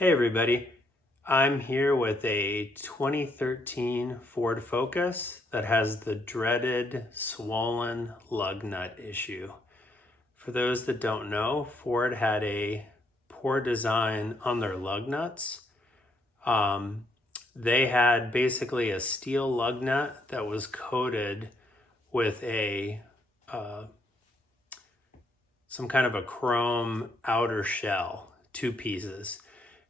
Hey everybody, I'm here with a 2013 Ford Focus that has the dreaded swollen lug nut issue. For those that don't know, Ford had a poor design on their lug nuts. They had basically a steel lug nut that was coated with some kind of a chrome outer shell, two pieces.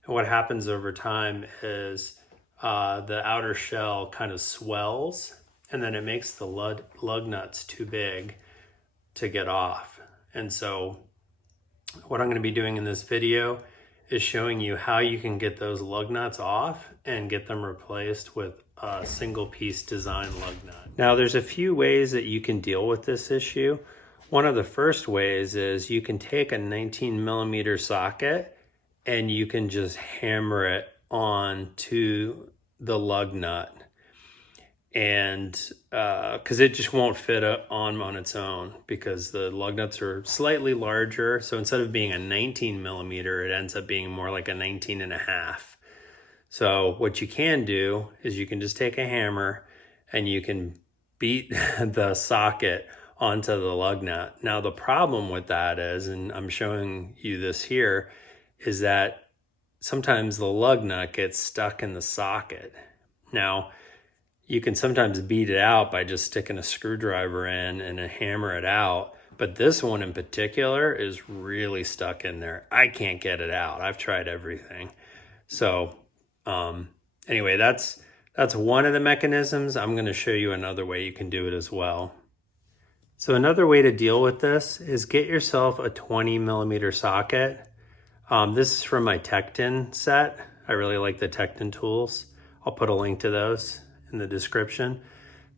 And what happens over time is the outer shell kind of swells, and then it makes the lug nuts too big to get off. And so what I'm going to be doing in this video is showing you how you can get those lug nuts off and get them replaced with a single piece design lug nut. Now there's a few ways that you can deal with this issue. One of the first ways is you can take a 19mm socket and you can just hammer it on to the lug nut, and because it just won't fit on its own, because the lug nuts are slightly larger. So instead of being a 19mm, it ends up being more like a 19.5. So what you can do is you can just take a hammer and you can beat the socket onto the lug nut. Now the problem with that is, and I'm showing you this here, is that sometimes the lug nut gets stuck in the socket. Now, you can sometimes beat it out by just sticking a screwdriver in and hammer it out, but this one in particular is really stuck in there. I can't get it out. I've tried everything. So anyway, that's one of the mechanisms. I'm going to show you another way you can do it as well. So another way to deal with this is get yourself a 20mm socket. This is from my Tekton set. I really like the Tekton tools. I'll put a link to those in the description.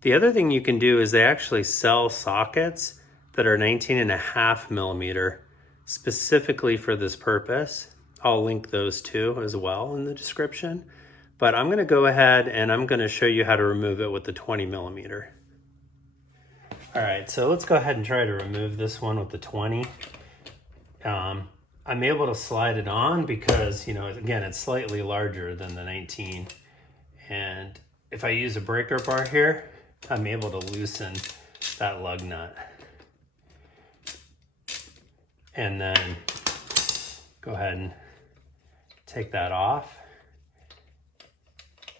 The other thing you can do is they actually sell sockets that are 19.5mm specifically for this purpose. I'll link those too as well in the description. But I'm gonna go ahead and I'm gonna show you how to remove it with the 20mm. All right, so let's go ahead and try to remove this one with the 20. I'm able to slide it on because, you know, again, it's slightly larger than the 19. And if I use a breaker bar here, I'm able to loosen that lug nut. And then go ahead and take that off.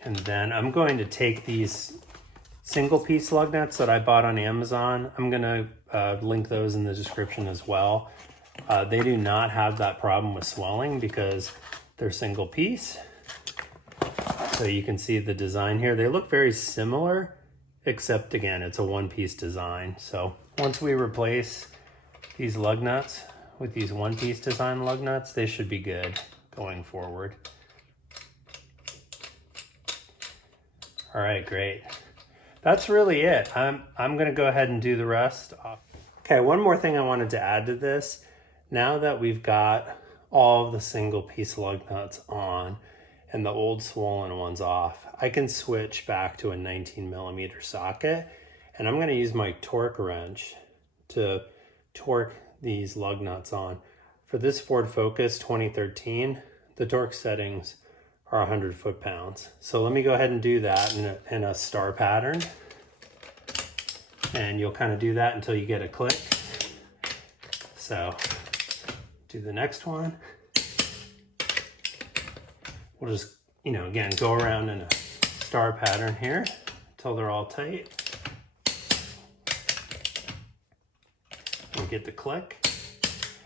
And then I'm going to take these single piece lug nuts that I bought on Amazon. I'm gonna link those in the description as well. They do not have that problem with swelling because they're single piece. So you can see the design here. They look very similar, except again, it's a one-piece design. So once we replace these lug nuts with these one-piece design lug nuts, they should be good going forward. All right, great. That's really it. I'm gonna go ahead and do the rest. Okay, one more thing I wanted to add to this. Now that we've got all of the single piece lug nuts on and the old swollen ones off, I can switch back to a 19mm socket, and I'm gonna use my torque wrench to torque these lug nuts on. For this Ford Focus 2013, the torque settings are 100 foot-pounds. So let me go ahead and do that in a star pattern. And you'll kind of do that until you get a click. So do the next one. We'll just, you know, again, go around in a star pattern here until they're all tight. And get the click.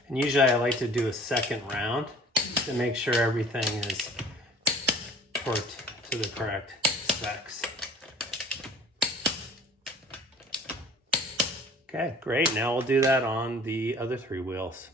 And usually I like to do a second round to make sure everything is torqued to the correct specs. Okay, great. Now we'll do that on the other three wheels.